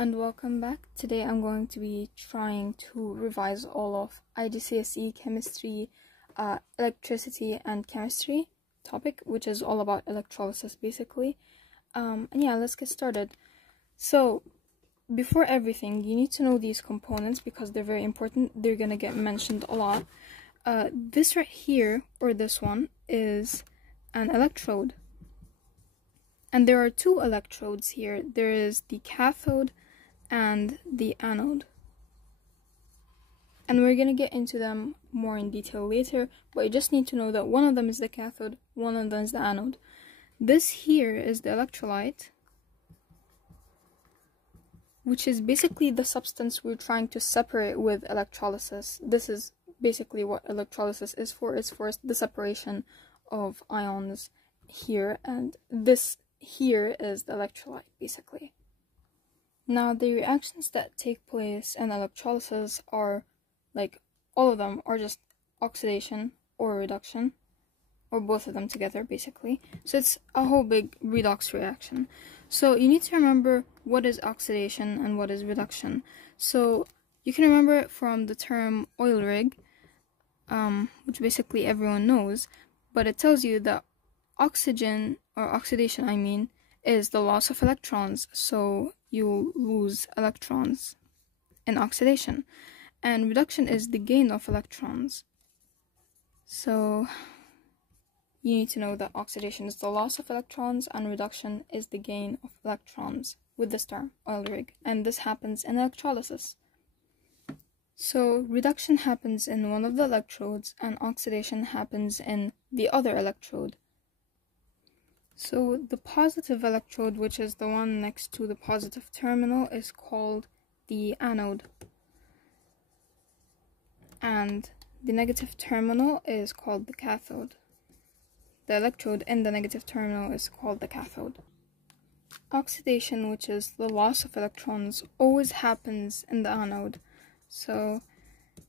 and welcome back. Today I'm going to be trying to revise all of IGCSE chemistry, electricity and chemistry topic, which is all about electrolysis basically. And yeah, let's get started. So before everything, you need to know these components because they're very important. They're gonna get mentioned a lot. This right here, or this one, is an electrode. And there are two electrodes here. There is the cathode and the anode. And we're going to get into them more in detail later, but you just need to know that one of them is the cathode, one of them is the anode. This here is the electrolyte, which is basically the substance we're trying to separate with electrolysis. This is basically what electrolysis is for. It's for the separation of ions here, and this here is the electrolyte basically. Now the reactions that take place in electrolysis are, like, all of them are just oxidation or reduction, or both of them together basically. So it's a whole big redox reaction. So you need to remember what is oxidation and what is reduction. So you can remember it from the term oil rig, which basically everyone knows, but it tells you that oxidation, I mean, is the loss of electrons, so you lose electrons in oxidation, and reduction is the gain of electrons. So you need to know that oxidation is the loss of electrons and reduction is the gain of electrons with this term, oil rig, and this happens in electrolysis. So reduction happens in one of the electrodes and oxidation happens in the other electrode. So the positive electrode, which is the one next to the positive terminal, is called the anode. And the negative terminal is called the cathode. The electrode in the negative terminal is called the cathode. Oxidation, which is the loss of electrons, always happens in the anode. So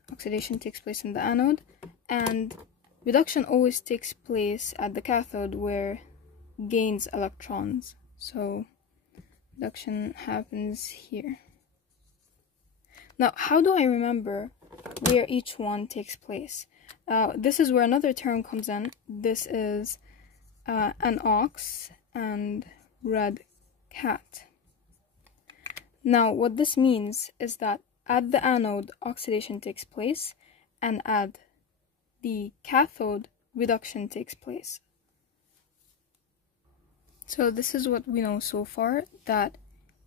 oxidation takes place in the anode, and reduction always takes place at the cathode, where gains electrons. So reduction happens here. Now, how do I remember where each one takes place? This is where another term comes in. This is an ox and red cat. Now, what this means is that at the anode, oxidation takes place, and at the cathode, reduction takes place. So this is what we know so far, that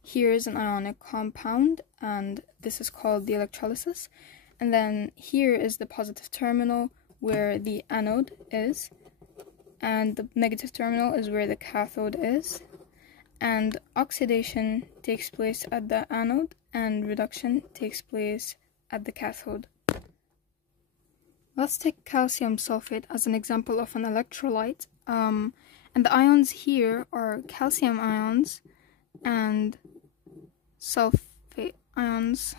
here is an ionic compound, and this is called the electrolysis. And then here is the positive terminal where the anode is, and the negative terminal is where the cathode is. And oxidation takes place at the anode, and reduction takes place at the cathode. Let's take calcium sulfate as an example of an electrolyte. And the ions here are calcium ions and sulfate ions.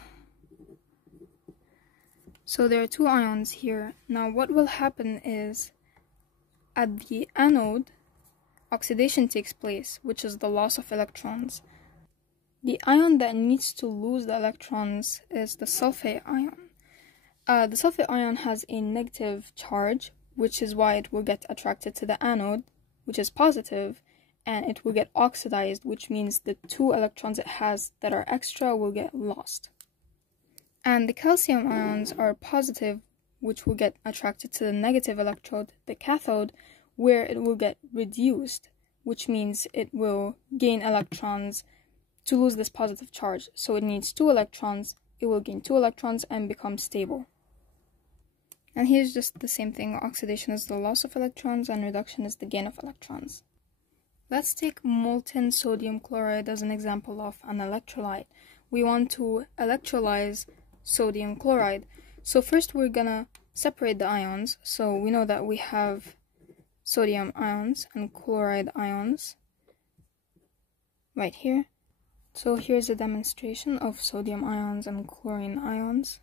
So there are two ions here. Now what will happen is, at the anode, oxidation takes place, which is the loss of electrons. The ion that needs to lose the electrons is the sulfate ion. The sulfate ion has a negative charge, which is why it will get attracted to the anode, which is positive, and it will get oxidized, which means the two electrons it has that are extra will get lost. And the calcium ions are positive, which will get attracted to the negative electrode, the cathode, where it will get reduced, which means it will gain electrons to lose this positive charge. So it needs two electrons, it will gain two electrons and become stable. And here's just the same thing. Oxidation is the loss of electrons and reduction is the gain of electrons. Let's take molten sodium chloride as an example of an electrolyte. We want to electrolyze sodium chloride. So first we're gonna separate the ions. So we know that we have sodium ions and chloride ions right here. So here's a demonstration of sodium ions and chloride ions.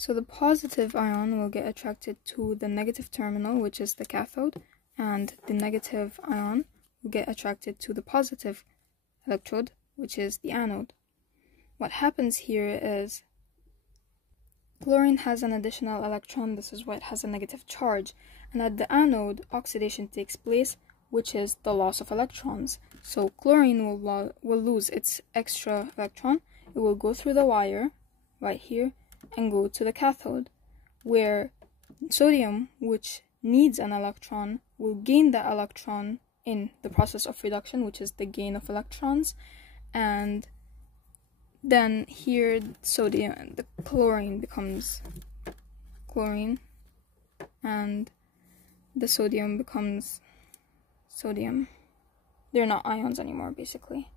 So the positive ion will get attracted to the negative terminal, which is the cathode, and the negative ion will get attracted to the positive electrode, which is the anode. What happens here is chlorine has an additional electron, this is why it has a negative charge, and at the anode, oxidation takes place, which is the loss of electrons. So chlorine will lose its extra electron, it will go through the wire, right here, and go to the cathode, where sodium, which needs an electron, will gain that electron in the process of reduction, which is the gain of electrons, and then here sodium, the chlorine becomes chlorine, and the sodium becomes sodium. They're not ions anymore, basically.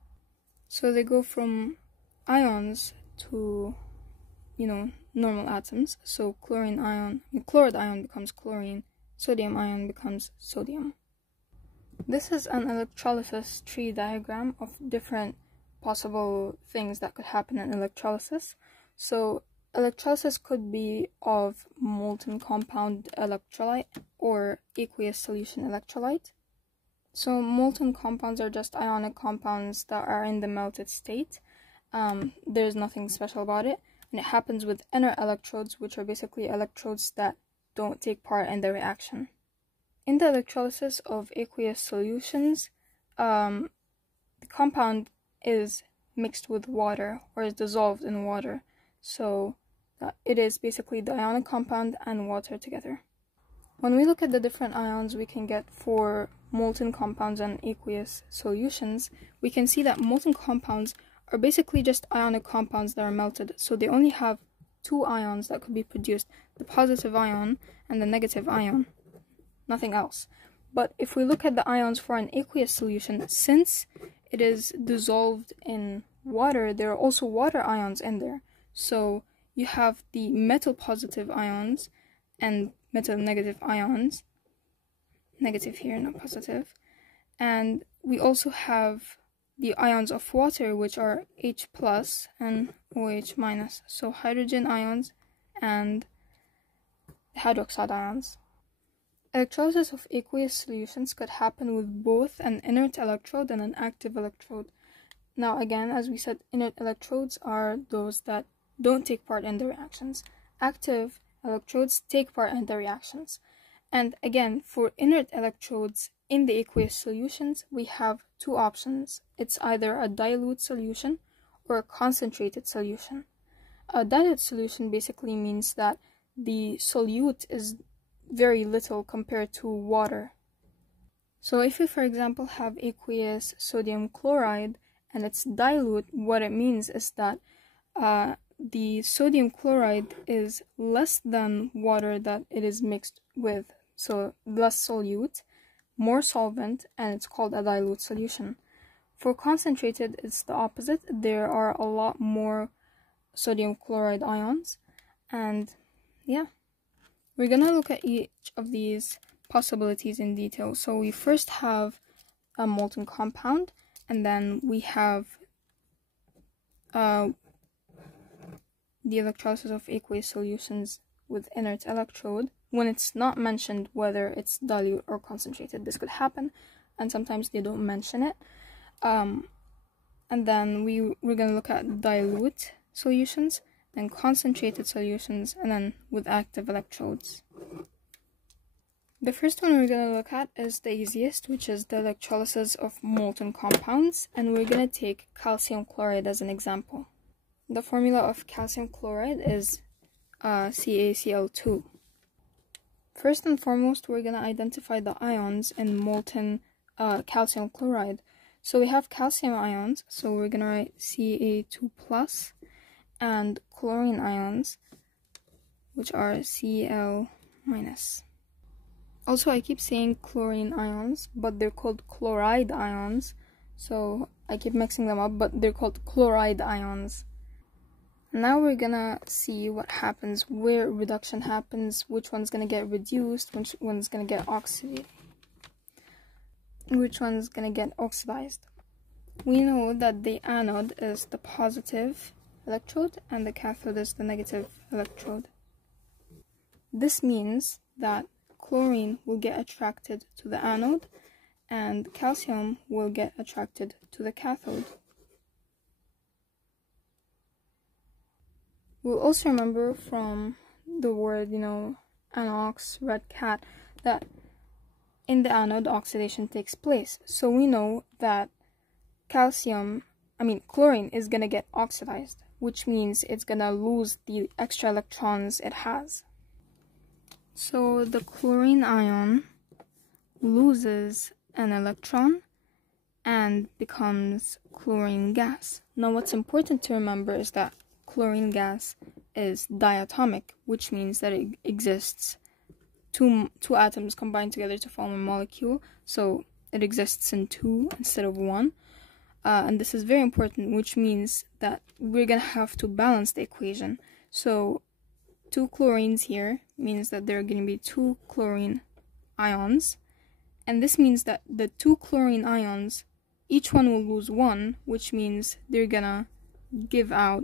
So they go from ions to, normal atoms. So chloride ion becomes chlorine, sodium ion becomes sodium. This is an electrolysis tree diagram of different possible things that could happen in electrolysis. So electrolysis could be of molten compound electrolyte or aqueous solution electrolyte. So molten compounds are just ionic compounds that are in the melted state. There's nothing special about it, and it happens with inert electrodes, which are basically electrodes that don't take part in the reaction. In the electrolysis of aqueous solutions, the compound is mixed with water or is dissolved in water, so it is basically the ionic compound and water together. When we look at the different ions we can get for molten compounds and aqueous solutions, we can see that molten compounds are basically just ionic compounds that are melted, so they only have two ions that could be produced, the positive ion and the negative ion, nothing else. But if we look at the ions for an aqueous solution, since it is dissolved in water, there are also water ions in there. So you have the metal positive ions and metal negative ions, negative here, not positive. And we also have the ions of water, which are H plus and OH minus, so hydrogen ions and hydroxide ions. Electrolysis of aqueous solutions could happen with both an inert electrode and an active electrode. Now again, as we said, inert electrodes are those that don't take part in the reactions. Active electrodes take part in the reactions. And again, for inert electrodes in the aqueous solutions, we have two options. It's either a dilute solution or a concentrated solution. A dilute solution basically means that the solute is very little compared to water. So if we, for example, have aqueous sodium chloride and it's dilute, what it means is that the sodium chloride is less than water that it is mixed with, so less solute, more solvent, and it's called a dilute solution. For concentrated, it's the opposite. There are a lot more sodium chloride ions, and yeah. We're going to look at each of these possibilities in detail. So we first have a molten compound, and then we have the electrolysis of aqueous solutions with inert electrode. When it's not mentioned whether it's dilute or concentrated, this could happen, and sometimes they don't mention it. And then we're going to look at dilute solutions, then concentrated solutions, and then with active electrodes. The first one we're going to look at is the easiest, which is the electrolysis of molten compounds, and we're going to take calcium chloride as an example. The formula of calcium chloride is CaCl2. First and foremost, we're going to identify the ions in molten calcium chloride. So we have calcium ions, so we're going to write Ca2+, and chlorine ions, which are Cl-. Also, I keep saying chlorine ions, but they're called chloride ions, so I keep mixing them up, but they're called chloride ions. Now we're gonna see what happens, where reduction happens, which one's gonna get reduced, which one's gonna get oxidized. We know that the anode is the positive electrode and the cathode is the negative electrode. This means that chlorine will get attracted to the anode and calcium will get attracted to the cathode. We'll also remember from the word, anox, red cat, that in the anode oxidation takes place. So we know that chlorine is going to get oxidized, which means it's going to lose the extra electrons it has. So the chlorine ion loses an electron and becomes chlorine gas. Now what's important to remember is that chlorine gas is diatomic, which means that it exists two atoms combined together to form a molecule, so it exists in two instead of one. And this is very important, which means that we're gonna have to balance the equation. So 2 chlorines here means that there are gonna be 2 chlorine ions, and this means that the 2 chlorine ions, each one will lose 1, which means they're gonna give out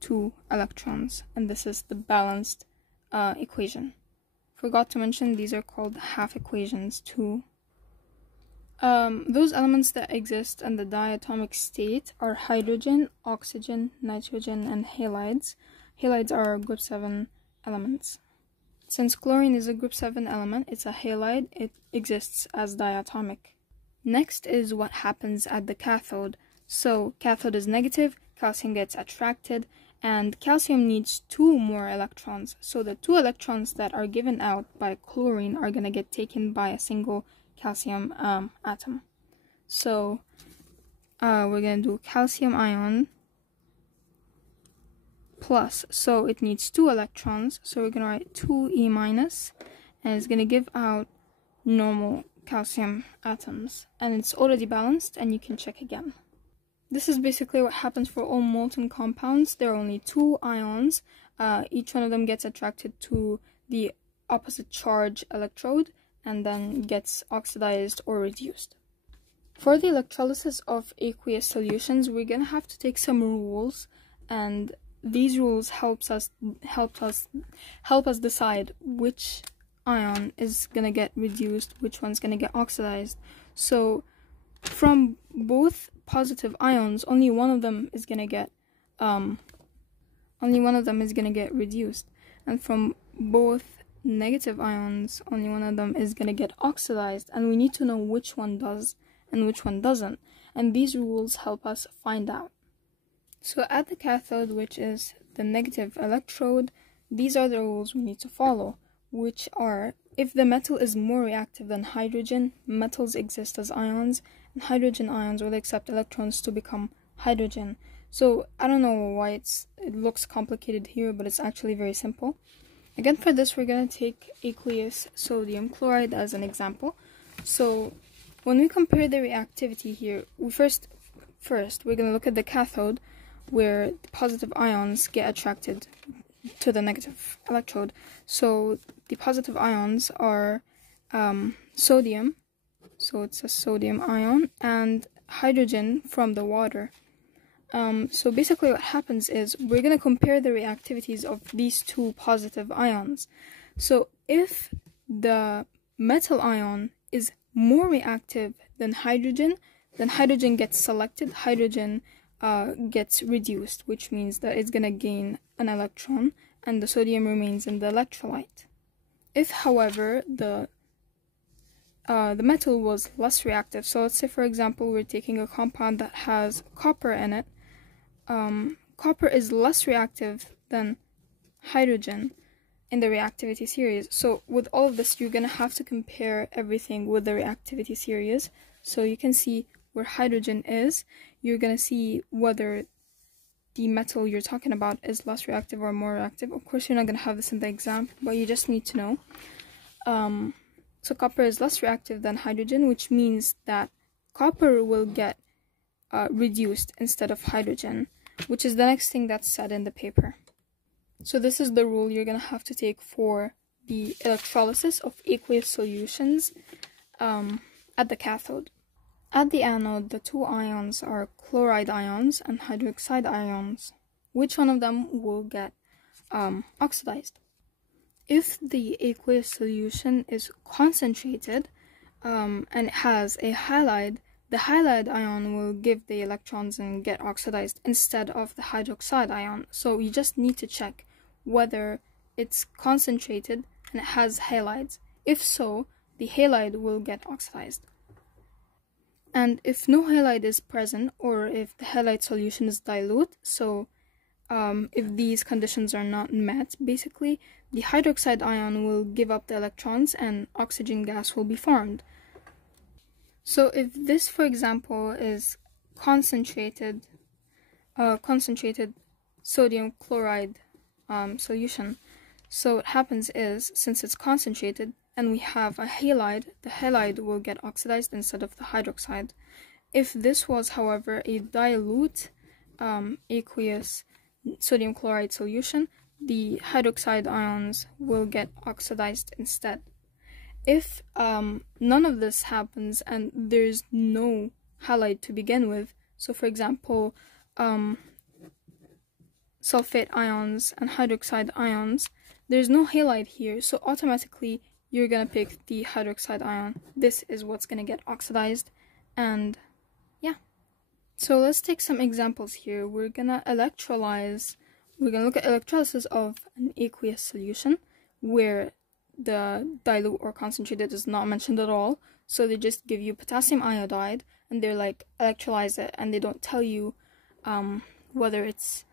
2 electrons, and this is the balanced equation. Forgot to mention, these are called half equations too. Those elements that exist in the diatomic state are hydrogen, oxygen, nitrogen, and halides. Halides are group 7 elements. Since chlorine is a group 7 element, it's a halide, it exists as diatomic. Next is what happens at the cathode. So cathode is negative, calcium gets attracted, and calcium needs 2 more electrons. So the 2 electrons that are given out by chlorine are going to get taken by a single calcium atom. So we're going to do calcium ion plus, so it needs 2 electrons, so we're going to write 2E minus, and it's going to give out normal calcium atoms, and it's already balanced, and you can check again. This is basically what happens for all molten compounds. There are only 2 ions. Each one of them gets attracted to the opposite charge electrode and then gets oxidized or reduced. For the electrolysis of aqueous solutions, we're going to have to take some rules, and these rules help us decide which ion is going to get reduced, which one's going to get oxidized. So from both positive ions, only one of them is going to get reduced, and from both negative ions, only one of them is going to get oxidized, and we need to know which one does and which one doesn't, and these rules help us find out. So at the cathode, which is the negative electrode, these are the rules we need to follow, which are: if the metal is more reactive than hydrogen, metals exist as ions, and hydrogen ions will accept electrons to become hydrogen. So I don't know why it looks complicated here, but it's actually very simple. Again, for this, we're going to take aqueous sodium chloride as an example. So when we compare the reactivity here, first we're going to look at the cathode, where the positive ions get attracted to the negative electrode. So the positive ions are sodium, so it's a sodium ion, and hydrogen from the water. So basically what happens is we're going to compare the reactivities of these 2 positive ions. So if the metal ion is more reactive than hydrogen, then hydrogen gets selected, hydrogen gets reduced, which means that it's going to gain an electron, and the sodium remains in the electrolyte. If, however, the metal was less reactive, so let's say, for example, we're taking a compound that has copper in it, copper is less reactive than hydrogen in the reactivity series. So with all of this, you're going to have to compare everything with the reactivity series. So you can see where hydrogen is, you're going to see whether the metal you're talking about is less reactive or more reactive. Of course, you're not going to have this in the exam, but you just need to know. So copper is less reactive than hydrogen, which means that copper will get reduced instead of hydrogen, which is the next thing that's said in the paper. So this is the rule you're going to have to take for the electrolysis of aqueous solutions at the cathode. At the anode, the 2 ions are chloride ions and hydroxide ions. Which one of them will get oxidized? If the aqueous solution is concentrated and it has a halide the halide ion will give the electrons and get oxidized instead of the hydroxide ion. So you just need to check whether it's concentrated and it has halides. If so, the halide will get oxidized. And if no halide is present, or if the halide solution is dilute, so if these conditions are not met, basically, the hydroxide ion will give up the electrons and oxygen gas will be formed. So if this, for example, is concentrated sodium chloride solution, so what happens is, since it's concentrated and we have a halide, the halide will get oxidized instead of the hydroxide. If this was, however, a dilute aqueous sodium chloride solution, the hydroxide ions will get oxidized instead. If none of this happens and there's no halide to begin with, so for example, sulfate ions and hydroxide ions, there's no halide here, so automatically you're gonna pick the hydroxide ion. This is what's gonna get oxidized, and yeah. So let's take some examples here. We're gonna look at electrolysis of an aqueous solution where the dilute or concentrated is not mentioned at all. So they just give you potassium iodide and they're like, electrolyze it, and they don't tell you whether it's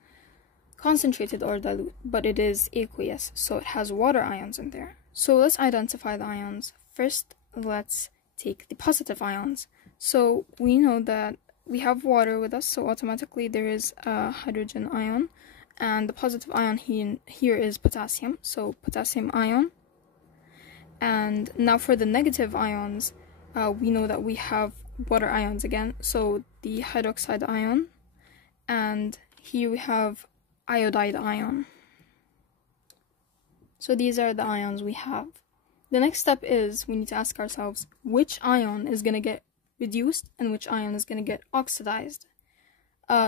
concentrated or dilute, but it is aqueous, so it has water ions in there. So let's identify the ions. First, let's take the positive ions. So we know that we have water with us, so automatically there is a hydrogen ion, and the positive ion here is potassium, so potassium ion. And now for the negative ions, we know that we have water ions again, so the hydroxide ion, and here we have iodide ion. So these are the ions we have. The next step is we need to ask ourselves which ion is going to get reduced and which ion is going to get oxidized.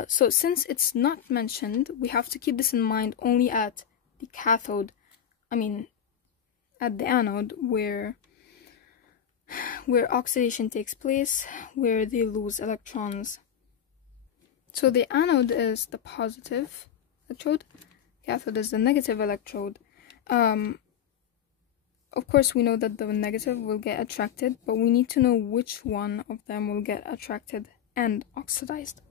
So since it's not mentioned, we have to keep this in mind only at the cathode, at the anode, where oxidation takes place, where they lose electrons. So the anode is the positive electrode, cathode is the negative electrode. Of course, we know that the negative will get attracted, but we need to know which one of them will get attracted and oxidized.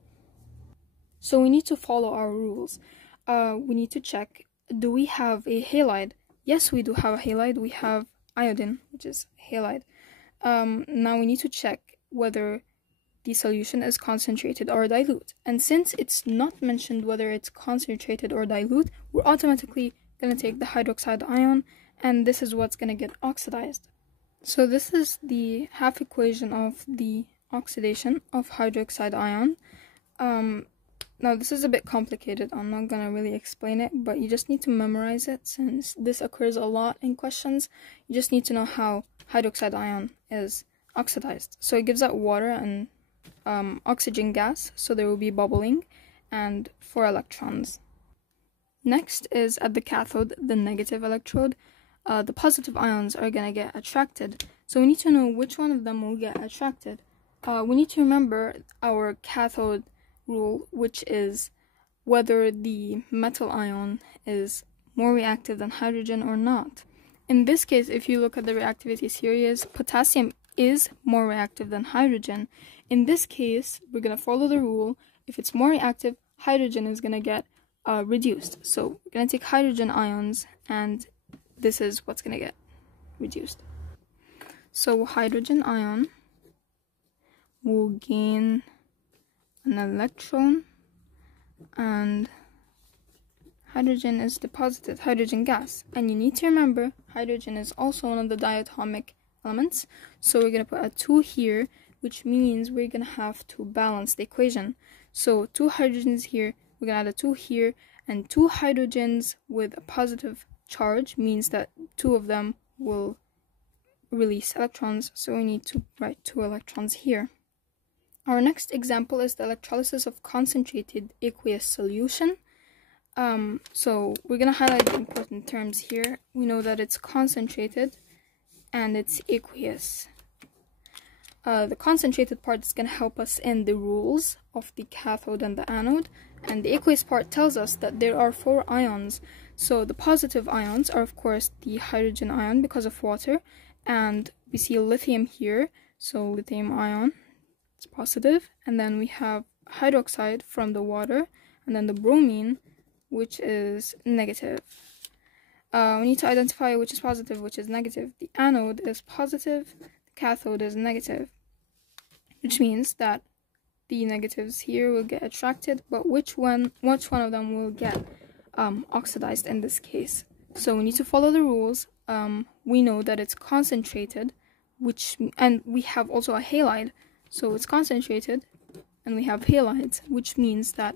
So we need to follow our rules. We need to check, do we have a halide? Yes, we do have a halide. We have iodine, which is halide. Now we need to check whether the solution is concentrated or dilute. And since it's not mentioned whether it's concentrated or dilute, we're automatically going to take the hydroxide ion, and this is what's going to get oxidized. So this is the half equation of the oxidation of hydroxide ion. Now this is a bit complicated. I'm not going to really explain it, but you just need to memorize it since this occurs a lot in questions. You just need to know how hydroxide ion is oxidized. So it gives out water and oxygen gas, so there will be bubbling and 4 electrons. Next is at the cathode, the negative electrode. The positive ions are going to get attracted. So we need to know which one of them will get attracted. We need to remember our cathode rule, which is whether the metal ion is more reactive than hydrogen or not. In this case, if you look at the reactivity series, potassium is more reactive than hydrogen. In this case, we're going to follow the rule. If it's more reactive, hydrogen is going to get reduced. So we're going to take hydrogen ions, and this is what's going to get reduced. So hydrogen ion will gain an electron, and hydrogen is deposited, hydrogen gas. And you need to remember, hydrogen is also one of the diatomic elements. So we're going to put a 2 here, which means we're going to have to balance the equation. So 2 hydrogens here, we're going to add a 2 here, and 2 hydrogens with a positive charge means that 2 of them will release electrons. So we need to write 2 electrons here. Our next example is the electrolysis of concentrated aqueous solution. So we're going to highlight the important terms here. We know that it's concentrated and it's aqueous. The concentrated part is going to help us in the rules of the cathode and the anode, and the aqueous part tells us that there are 4 ions. So the positive ions are of course the hydrogen ion because of water, and we see lithium here, so lithium ion, it's positive, and then we have hydroxide from the water, and then the bromine, which is negative. We need to identify which is positive, which is negative. The anode is positive, the cathode is negative, which means that the negatives here will get attracted, but which one of them will get oxidized in this case. So we need to follow the rules. We know that it's concentrated, and we have also a halide, so it's concentrated, and we have halides, which means that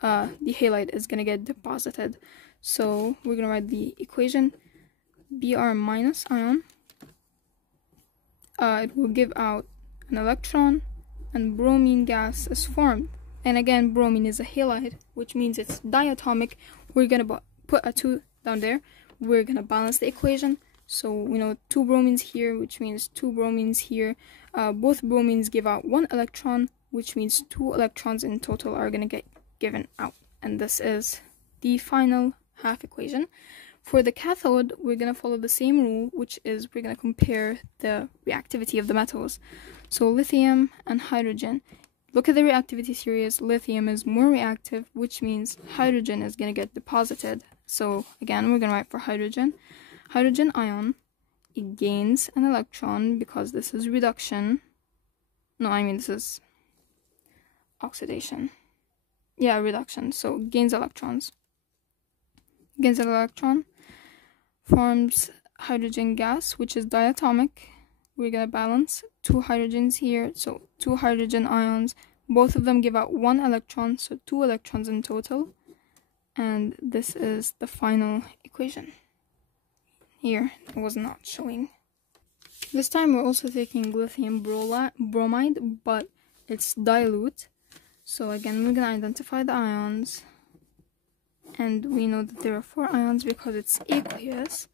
the halide is going to get deposited. So we're going to write the equation Br minus ion. It will give out an electron, and bromine gas is formed. And again, bromine is a halide, which means it's diatomic. We're going to put a 2 down there. We're going to balance the equation. So we know 2 bromines here, which means 2 bromines here. Both bromines give out 1 electron, which means 2 electrons in total are going to get given out. And this is the final half equation. For the cathode, we're going to follow the same rule, which is we're going to compare the reactivity of the metals. So lithium and hydrogen. Look at the reactivity series. Lithium is more reactive, which means hydrogen is going to get deposited. So again, we're going to write for hydrogen. Hydrogen ion, it gains an electron because this is reduction. No, I mean this is oxidation. Yeah, reduction. So gains electrons. Gains an electron, forms hydrogen gas, which is diatomic. We're going to balance 2 hydrogens here, so 2 hydrogen ions. Both of them give out 1 electron, so 2 electrons in total. And this is the final equation. Here, it was not showing. This time we're also taking lithium bromide, but it's dilute. So again, we're going to identify the ions. And we know that there are 4 ions because it's aqueous.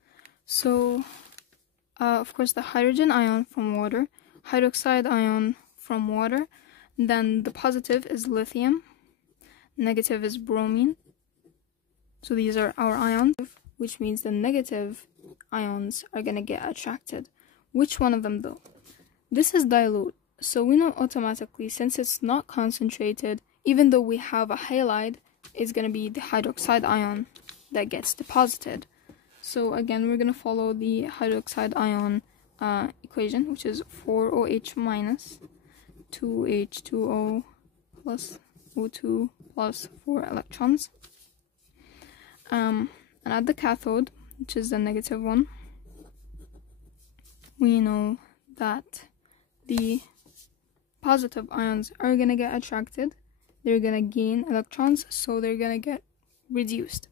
So, of course, the hydrogen ion from water, hydroxide ion from water, then the positive is lithium, negative is bromine. So these are our ions, which means the negative ions are going to get attracted. Which one of them though? This is dilute. So we know automatically, since it's not concentrated, even though we have a halide, it's going to be the hydroxide ion that gets deposited. So again, we're going to follow the hydroxide ion equation, which is 4OH minus 2H2O plus O2 plus 4 electrons. And at the cathode, which is the negative one, we know that the positive ions are going to get attracted. They're going to gain electrons, so they're going to get reduced.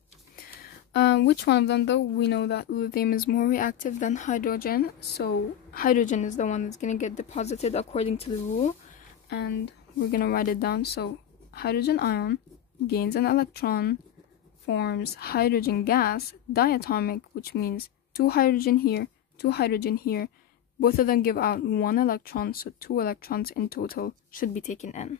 Which one of them though? We know that lithium is more reactive than hydrogen, so hydrogen is the one that's going to get deposited according to the rule, and we're going to write it down. So hydrogen ion gains an electron, forms hydrogen gas, diatomic, which means 2 hydrogen here, 2 hydrogen here. Both of them give out 1 electron, so 2 electrons in total should be taken in.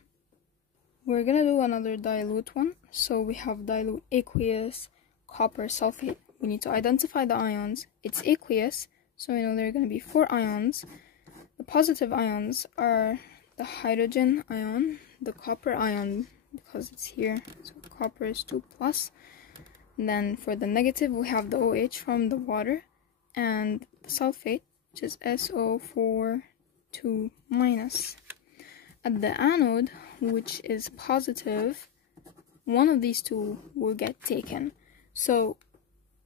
We're going to do another dilute one. So we have dilute aqueous copper sulfate. We need to identify the ions. It's aqueous, so we know there are going to be 4 ions. The positive ions are the hydrogen ion, the copper ion, because it's here, so copper is 2 plus. And then for the negative, we have the OH from the water, and the sulfate, which is SO4 2 minus. At the anode, which is positive, one of these 2 will get taken. So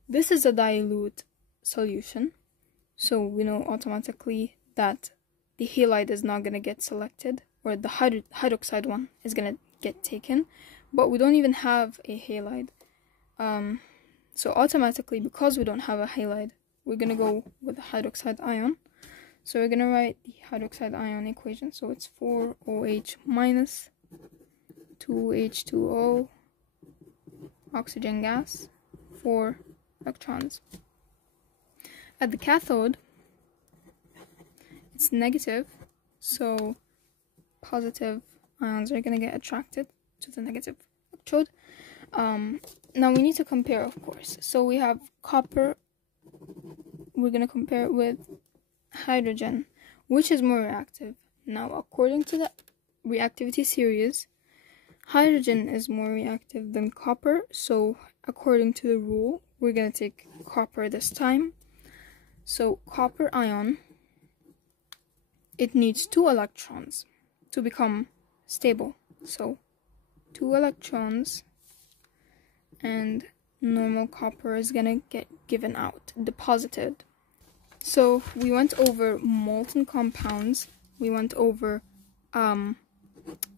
this is a dilute solution, so we know automatically that the halide is not going to get selected, or the hydroxide one is going to get taken, but we don't even have a halide. So automatically, because we don't have a halide, we're going to go with the hydroxide ion. So we're going to write the hydroxide ion equation. So it's 4OH minus 2H2O, oxygen gas, 4 electrons. At the cathode, it's negative, so positive ions are going to get attracted to the negative electrode. Now we need to compare, of course. So we have copper, we're going to compare it with hydrogen. Which is more reactive? Now, according to the reactivity series, hydrogen is more reactive than copper. So, according to the rule, we're going to take copper this time. So, copper ion, it needs 2 electrons to become stable. So, 2 electrons, and normal copper is going to get given out, deposited. So we went over molten compounds, we went over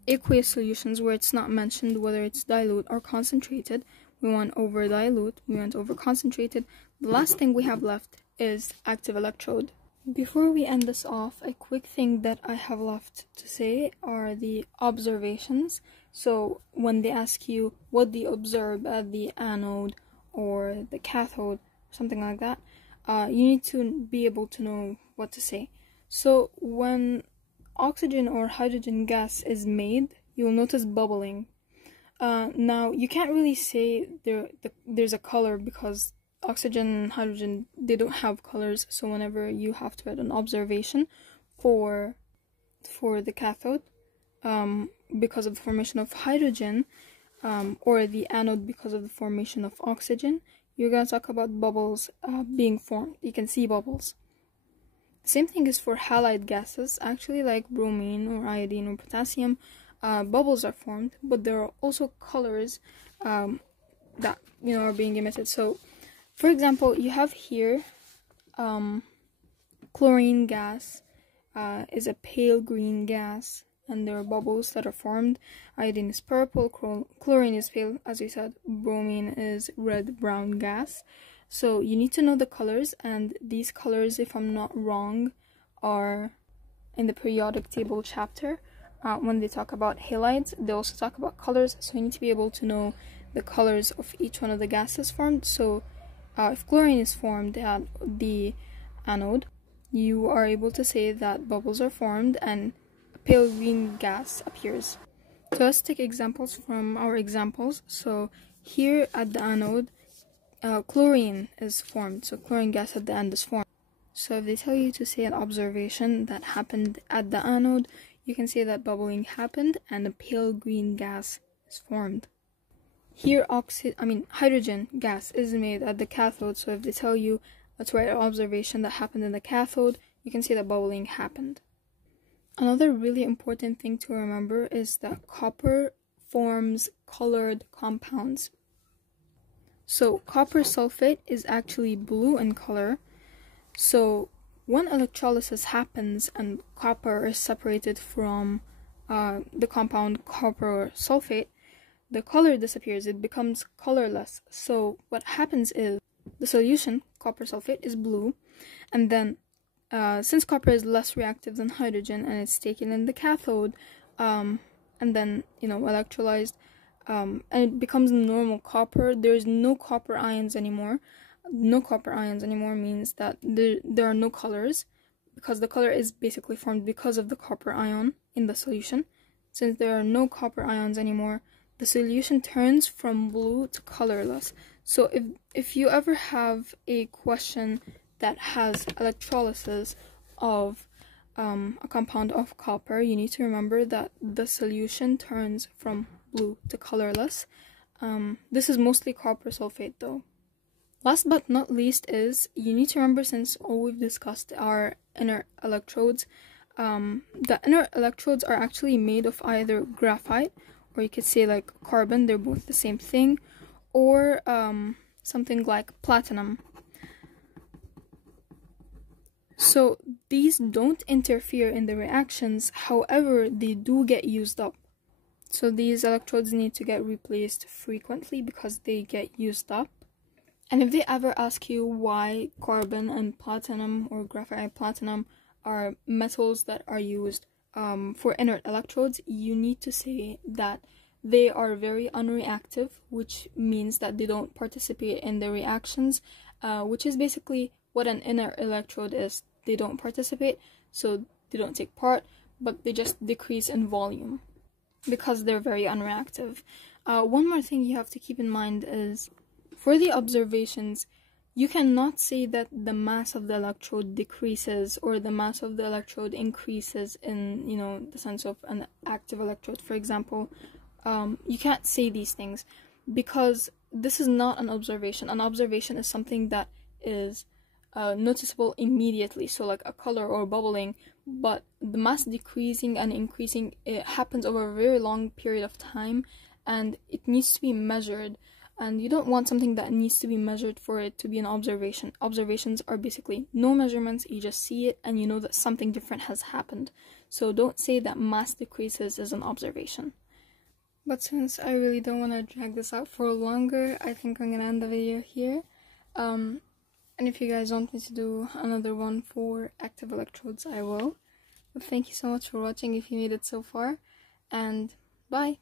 aqueous solutions where it's not mentioned whether it's dilute or concentrated. We went over dilute, we went over concentrated. The last thing we have left is active electrode. Before we end this off, a quick thing that I have left to say are the observations. So when they ask you what do you observe at the anode or the cathode, something like that, you need to be able to know what to say. So when oxygen or hydrogen gas is made, you'll notice bubbling. Now you can't really say there's a color because oxygen and hydrogen, they don't have colors. So whenever you have to add an observation for the cathode, because of the formation of hydrogen, or the anode because of the formation of oxygen, you're going to talk about bubbles being formed. You can see bubbles. Same thing is for halide gases, actually, like bromine or iodine or potassium. Bubbles are formed, but there are also colors that are being emitted. So, for example, you have here chlorine gas is a pale green gas, and there are bubbles that are formed. Iodine is purple, chlorine is pale, as we said, bromine is red-brown gas. So you need to know the colors, and these colors, if I'm not wrong, are in the periodic table chapter. When they talk about halides, they also talk about colors, so you need to be able to know the colors of each one of the gases formed. So if chlorine is formed at the anode, you are able to say that bubbles are formed and pale green gas appears. So let's take examples from our examples. So here at the anode, chlorine is formed. So chlorine gas at the end is formed. So if they tell you to say an observation that happened at the anode, you can say that bubbling happened and a pale green gas is formed. Here hydrogen gas is made at the cathode. So if they tell you to write an observation that happened in the cathode, you can say that bubbling happened. Another really important thing to remember is that copper forms colored compounds. So copper sulfate is actually blue in color. So when electrolysis happens and copper is separated from the compound copper sulfate, the color disappears, it becomes colorless. So what happens is the solution, copper sulfate, is blue, and then since copper is less reactive than hydrogen and it's taken in the cathode, and then electrolyzed, and it becomes normal copper, there's no copper ions anymore. No copper ions anymore means that there are no colors, because the color is basically formed because of the copper ion in the solution. Since there are no copper ions anymore, the solution turns from blue to colorless. So if you ever have a question that has electrolysis of a compound of copper, you need to remember that the solution turns from blue to colorless. This is mostly copper sulfate though. Last but not least is, you need to remember, since all we've discussed are inert electrodes, the inert electrodes are actually made of either graphite, or you could say like carbon, they're both the same thing, or something like platinum. So these don't interfere in the reactions, however, they do get used up. So these electrodes need to get replaced frequently because they get used up. And if they ever ask you why carbon and platinum or graphite platinum are metals that are used for inert electrodes, you need to say that they are very unreactive, which means that they don't participate in the reactions, which is basically what an inert electrode is. They don't participate, so they don't take part, but they just decrease in volume because they're very unreactive. One more thing you have to keep in mind is, for the observations, you cannot say that the mass of the electrode decreases or the mass of the electrode increases in, you know, the sense of an active electrode, for example. You can't say these things because this is not an observation. An observation is something that is noticeable immediately, so like a color or bubbling, but the mass decreasing and increasing, it happens over a very long period of time, and it needs to be measured. And you don't want something that needs to be measured for it to be an observation. Observations are basically no measurements, you just see it and you know that something different has happened. So don't say that mass decreases is an observation. But since I really don't want to drag this out for longer, I think I'm gonna end the video here. And if you guys want me to do another one for active electrodes, I will. But thank you so much for watching if you made it so far, and bye!